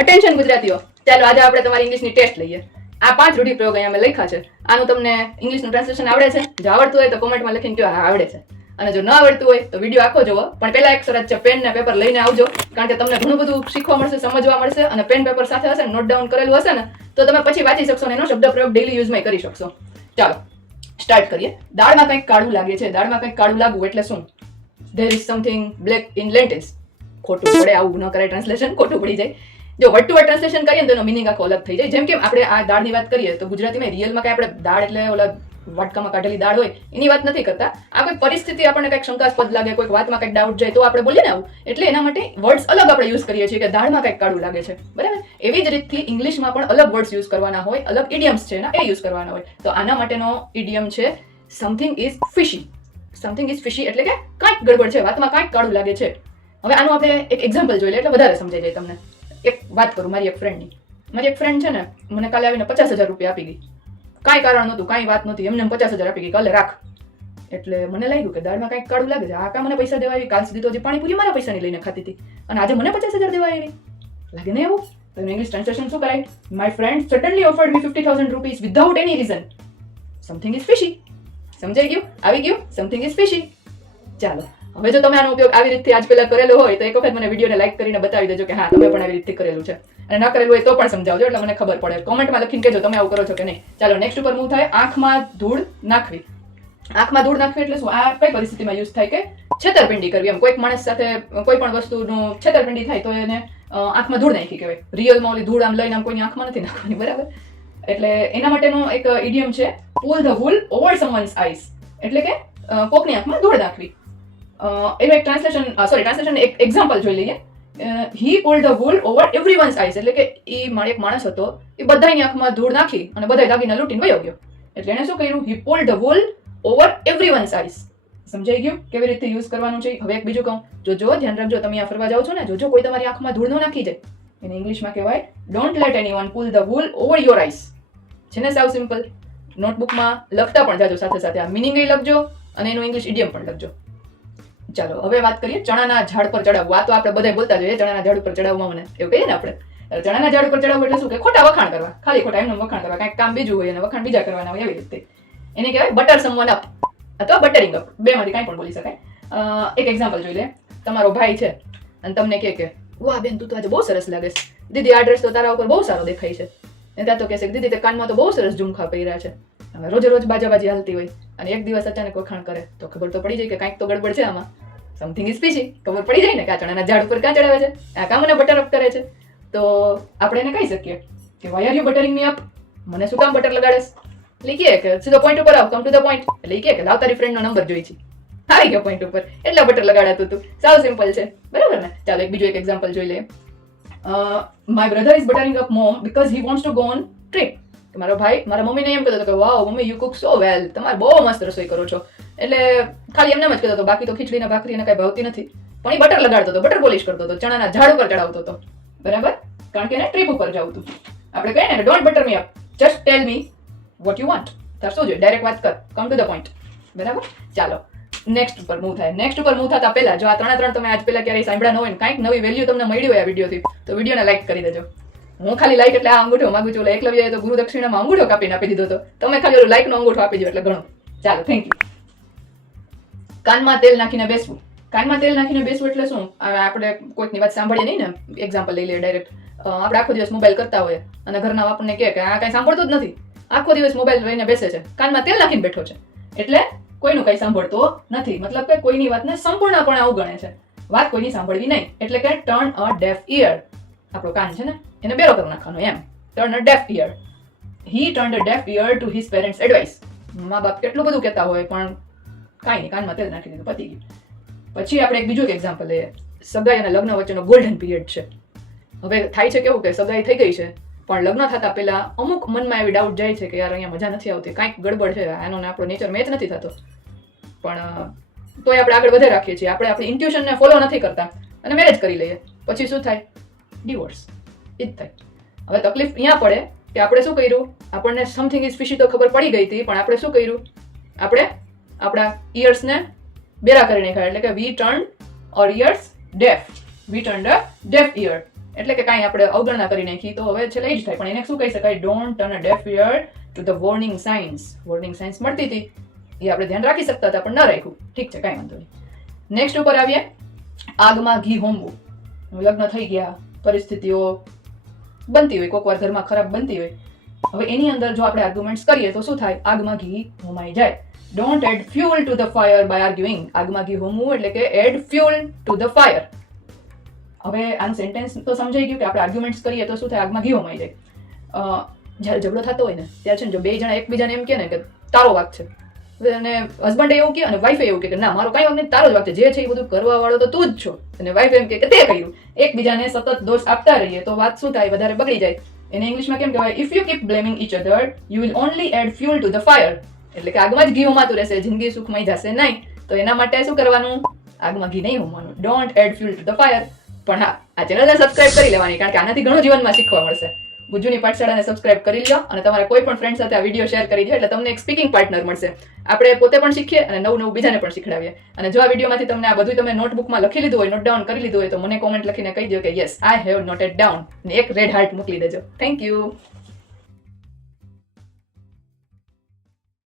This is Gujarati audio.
અટેન્શન ગુજરાતીઓ, ચાલો આજે આપણે તમારી ઇંગ્લિશની ટેસ્ટ લઈએ. આ 5 રૂઢિપ્રયોગ અહીંયા મેં લખ્યા છે. આનું તમને ઇંગ્લિશનું ટ્રાન્સલેશન આવડે છે? જો આવડતું હોય તો કોમેન્ટમાં લખીને કહો હા આવડે છે, અને જો ન આવડતું હોય તો વિડીયો આખો જોવો. પણ પહેલા એક શરત છે, પેન ને પેપર લઈને આવજો, કારણ કે તમને ઘણું બધું શીખવા મળશે, સમજવા મળશે, અને પેન પેપર સાથે હશે ને, નોટ ડાઉન કરેલું હશે ને, તો તમે પછી વાંચી શકશો અને એનો શબ્દ પ્રયોગ ડેઈલી યુઝમાં કરી શકશો. ચાલો સ્ટાર્ટ કરીએ. દાળમાં કંઈક કાળું લાગે છે. દાળમાં કંઈક કાળું લાગવું એટલે શું? There is something black in lentils. ખોટું પડે, આવું ન કરે ટ્રાન્સલેશન, ખોટું પડી જાય. જો વર્ડ ટુ વર્ડ ટ્રાન્સલેશન કરીએ તો એનો મિનિંગ આખો અલગ થઈ જાય. જેમ કે આપણે આ દાળની વાત કરીએ તો ગુજરાતીમાં રિયલમાં કઈ આપણે દાળ એટલે ઓલા વાટકામાં કાઢેલી દાળ હોય એની વાત નથી કરતા. આ કોઈ પરિસ્થિતિ આપણને કંઈક શંકાસ્પદ લાગે, કોઈક વાતમાં કંઈક ડાઉટ જાય તો આપણે બોલીએ ને આવું, એટલે એના માટે વર્ડ્સ અલગ આપણે યુઝ કરીએ છીએ કે દાળમાં કંઈક કાળું લાગે છે, બરાબર. એવી જ રીતથી ઇંગ્લિશમાં પણ અલગ વર્ડ્સ યુઝ કરવાના હોય, અલગ ઇડિયમ્સ છે એ યુઝ કરવાના હોય. તો આના માટેનો ઇડિયમ છે સમથિંગ ઇઝ ફિશી. સમથિંગ ઇઝ ફિશી એટલે કે કાંઈક ગડબડ છે, વાતમાં કાંઈક કાળું લાગે છે. હવે આનું આપણે એક એક્ઝામ્પલ જોઈ લઈએ એટલે વધારે સમજાઈ જાય તમને. એક વાત કરું મારી એક ફ્રેન્ડની. મારી એક ફ્રેન્ડ છે ને, મને કાલે આવીને 50,000 રૂપિયા આપી ગઈ. કાંઈ કારણ નહોતું, કાંઈ વાત નહોતી, એમને 50,000 આપી ગઈ, કાલે રાખ. એટલે મને લાગ્યું કે દાળમાં કાંઈક કાળું લાગે છે. આ કાં મને પૈસા દેવા આવી? કાલ સુધી તો હજી પાણીપુરી મારા પૈસાની લઈને ખાતી હતી, અને આજે મને 50,000 દેવા આવી? લાગે ને એવું? તો એનું ઇંગ્લિશ ટ્રાન્સલેશન શું કરાય? My friend suddenly offered me 50,000 rupees without any reason. Something is fishy. સમજાઈ ગયું? આવી ગયું? Something is fishy. ચાલો, હવે જો તમે આનો ઉપયોગ આવી રીતે આજ પહેલા કરેલો હોય તો એક વખત મને વિડીયોને લાઈક કરીને બતાવી દેજો કે હા તમે પણ આવી રીતે કરેલું છે, અને ના કરેલું હોય તો પણ સમજાવજો, એટલે મને ખબર પડે. કોમેન્ટમાં લખીને કહેજો તમે આવું કરો છો કે નહીં. ચાલો નેક્સ્ટ ઉપર મૂવ થાય. આંખમાં ધૂળ નાખવી. આંખમાં ધૂળ નાખવી એટલે શું? આ કઈ પરિસ્થિતિમાં યુઝ થાય કે છેતરપિંડી કરવી. એમ કોઈક માણસ સાથે કોઈ પણ વસ્તુનું છેતરપિંડી થાય તો એને આંખમાં ધૂળ નાખી કહેવાય. રિયલમાં ઓલી ધૂળ આમ લઈને આમ કોઈની આંખમાં નથી નાખવાની, બરાબર. એટલે એના માટેનો એક ઇડિયમ છે pull the wool over someone's eyes. એટલે કે કોકની આંખમાં ધૂળ નાખવી. એનું એક ટ્રાન્સલેશન એક એક્ઝામ્પલ જોઈ લઈએ. He pulled the wool over everyone's eyes. એટલે કે એક માણસ હતો, એ બધાની આંખમાં ધૂળ નાખી અને બધા દાગીના લૂંટીને વયો ગયો. એટલે એને શું કર્યું? He pulled the wool over everyone's eyes. સમજાઈ ગયું કેવી રીતે યુઝ કરવાનું છે? હવે એક બીજું કહું, જોજો ધ્યાન રાખજો, તમે આ ફરવા જાઓ છો ને, જોજો કોઈ તમારી આંખમાં ધૂળ ન નાખી જાય. એને ઇંગ્લિશમાં કહેવાય don't let anyone pull the wool over your eyes. છે ને સાવ સિમ્પલ. નોટબુકમાં લખતા પણ જાજો, સાથે સાથે આ મિનિંગ લખજો અને એનું ઇંગ્લિશ ઇડિયમ પણ લખજો. ચાલો હવે વાત કરીએ ચણાના ઝાડ પર ચડાવવું. આ તો આપણે બધા બોલતા જોઈએ, ચણાના ઝાડ ઉપર ચડાવવા, મને એવું કહીએ ને આપણે. ચણાના ઝાડ ઉપર ચડાવવું એટલે શું? કે ખોટા વખાણ કરવા, ખાલી ખોટા એમનું વખાણ કરવા, કાંઈક કામ બીજું હોય અને વખાણ બીજા કરવાના હોય, એવી રીતે. એને કહેવાય બટર સમવન અપ અથવા બટરિંગ અપ. બેમાંથી કાંઈ પણ બોલી શકાય. એક એક્ઝામ્પલ જોઈ લે. તમારો ભાઈ છે અને તમને કે વાહ બેન તું તો આજે બહુ સરસ લાગે છે, દીદી આ ડ્રેસ તો તારા ઉપર બહુ સારો દેખાય છે. અને ત્યાં તો કહેશે દીદી તે કાનમાં તો બહુ સરસ ઝુમખા પહેર્યા છે. હવે રોજે રોજ બાજાબાજી હાલતી હોય અને એક દિવસ અચાનક વખાણ કરે તો ખબર તો પડી જાય કે કાંઈક તો ગડબડ છે આમાં. Something is fishy. ખબર પડી જાય ને કે આ ચણાના ઝાડ ઉપર ક્યાં ચડાવે છે, આ કામ મને બટર અપ કરે છે. તો આપણે એને કહી શકીએ કે why are you buttering me up? મને શું કામ બટર લગાડેસ? એટલે કહે કે સીધો પોઈન્ટ ઉપર આવ, કમ ટુ ધ પોઈન્ટ. એટલે કહે કે લાવ તારી ફ્રેન્ડનો નંબર જોઈ છે. આવી ગયો પોઈન્ટ ઉપર, એટલે બટર લગાડાતું હતું. સાવ સિમ્પલ છે, બરાબર ને. ચાલો બીજું એક એક્ઝામ્પલ જોઈ લઈએ. My brother is buttering up mom because he wants to go on trip. મારો ભાઈ મારા મમ્મીને એમ કહેતો હતો કે wow mummy you cook so well, તમારે બહુ મસ્ત રસોઈ કરો છો. એટલે ખાલી એમને જ કહેતો હતો, બાકી તો ખીચડીને ભાખરી એને કઈ ભાવતી નથી. પણ એ બટર લગાડતો હતો, બટર પોલિશ કરતો હતો, ચણાના ઝાડ ઉપર ચડાવતો હતો, બરાબર. કારણ કે એને ટ્રીપ ઉપર જવું હતું. આપણે કહીએ ને don't butter me up, just tell me what you want. તાર શું જોઈએ? ડાયરેક્ટ વાત કર, કમ ટુ ધ પોઈન્ટ, બરાબર. ચાલો નેક્સ્ટ ઉપર મૂવ થાય. નેક્સ્ટ ઉપર મૂવ થતા પહેલા જો આ ત્રણ તમે આજ પહેલા ક્યારેય સાંભળ્યા ન હોય, કાંઈક નવી વેલ્યુ તમને મળી હોય આ વિડીયોથી, તો વિડીયોને લાઈક કરી દેજો. હું ખાલી લાઈક એટલે આ અંગૂઠો માગું છું. એકલવ્યએ તો ગુરુ દક્ષિણામાં અંગૂઠો કાપીને આપી દીધો હતો, તમે ખાલી ઓલું લાઈકનો અંગૂઠો આપી દો એટલે ઘણું. ચાલો થેન્ક યુ. કાનમાં તેલ નાખીને બેસવું. કાનમાં તેલ નાખીને બેસવું એટલે શું? આપણે કોઈકની વાત સાંભળીએ નહીં ને, એક્ઝામ્પલ લઈ લઈએ ડાયરેક્ટ. આપણે આખો દિવસ મોબાઈલ કરતા હોય અને ઘરના આપણને કહે કે આ કાંઈ સાંભળતો જ નથી, આખો દિવસ મોબાઈલ લઈને બેસે છે, કાનમાં તેલ નાખીને બેઠો છે, એટલે કોઈનું કંઈ સાંભળતો નથી. મતલબ કે કોઈની વાતને સંપૂર્ણપણે અવગણે છે, વાત કોઈની સાંભળવી નહીં. એટલે કે ટર્ન અ ડેફ ઇયર. આપણો કાન છે ને એને બેરો કરી નાખવાનો, એમ. Turn a deaf ear. He turned a deaf ear to his parents advice. મા બાપ કેટલું બધું કહેતા હોય પણ કાંઈ નહીં, કાનમાં તેલ નાખી દીધું, પતી ગયું. પછી આપણે એક બીજું એક્ઝામ્પલ લઈએ. સગાઈ અને લગ્ન વચ્ચેનો ગોલ્ડન પીરિયડ છે. હવે થાય છે કેવું કે સગાઈ થઈ ગઈ છે પણ લગ્ન થતા પહેલા અમુક મનમાં એવી ડાઉટ જાય છે કે યાર અહીંયા મજા નથી આવતી, કાંઈક ગડબડ છે, આનો ને આપણો નેચર મેચ નથી થતો. પણ તોય આપણે આગળ વધે રાખીએ છીએ, આપણે આપણી ઇન્ટ્યુશનને ફોલો નથી કરતા અને મેરેજ કરી લઈએ. પછી શું થાય? ડિવોર્સ. એ જ થાય. હવે તકલીફ અહીંયા પડે કે આપણે શું કર્યું? આપણને સમથિંગ ઇઝ ફિશી તો ખબર પડી ગઈ હતી, પણ આપણે શું કર્યું? આપણે આપણા ઇયર્સને બેરા કરી નાખ્યા. એટલે કે we turn our ears deaf. We turn the deaf ear. એટલે કે કાંઈ આપણે અવગણના કરી નાખી તો હવે છેલ્લે જ થાય. પણ એને શું કહી શકાય? Don't turn a deaf ear to the warning science. Warning science મળતી હતી, એ આપણે ધ્યાન રાખી શકતા હતા પણ ન રાખ્યું. ઠીક છે, કાંઈ વાંધો નહીં. નેક્સ્ટ ઉપર આવીએ, આગમાં ઘી હોમવું. લગ્ન થઈ ગયા, પરિસ્થિતિઓ બનતી હોય, કોઈક વાર ઘરમાં ખરાબ બનતી હોય, હવે એની અંદર જો આપણે આર્ગ્યુમેન્ટ્સ કરીએ તો શું થાય? આગમાં ઘી હોમાઈ જાય. Don't add fuel to the fire by arguing. આગમાં ઘી હોમવું એટલે કે add fuel to the fire. હવે આનું સેન્ટેન્સ તો સમજાઈ ગયું કે આપણે આર્ગ્યુમેન્ટ્સ કરીએ તો શું થાય? આગમાં ઘી હોમાઈ જાય. જ્યારે ઝઘડો થતો હોય ને ત્યારે છે ને, જો બે જણા એકબીજાને એમ કહે ને કે તારો વાંક છે, અને હસબન્ડે એવું કહે અને વાઈફે એવું કહે કે ના મારો કાંઈ વાંક નહીં, તારો જ વાંક છે, જે છે એ બધું કરવા વાળો તો તું જ છો, અને વાઈફ એમ કહે કે તે કહ્યું. એકબીજાને સતત દોષ આપતા રહીએ તો વાત શું થાય? વધારે બગડી જાય. એને ઇંગ્લિશમાં કેમ કહેવાય? If you keep blaming each other you will only add fuel to the fire. એટલે કે આગમાં જ ઘી હોમાતું રહેશે, જિંદગી સુખમય જશે નહીં. તો એના માટે શું કરવાનું? આગમાં ઘી નહીં હોમવાનું. Don't add fuel to the fire. પણ હા, આ ચેનલને સબસ્ક્રાઇબ કરી લેવાની, કારણ કે આનાથી ઘણું જીવનમાં શીખવા મળશે. ગુજ્જુની પાઠશાળાને સબસ્ક્રાઇબ કરી લો અને તમારા કોઈ પણ ફ્રેન્ડ સાથે આ વિડીયો શેર કરી દો, એટલે તમને એક સ્પીકિંગ પાર્ટનર મળશે. આપણે પોતે પણ શીખીએ અને નવું બીજાને પણ શીખડાવીએ. અને જો આ વિડીયોમાંથી તમને આ બધું તમે નોટબુકમાં લખી લીધું હોય, નોટ ડાઉન કરી લીધું હોય, તો મને કોમેન્ટ લખીને કહી દો કે yes I have noted down, અને એક રેડ હાર્ટ મોકલી દેજો. Thank you.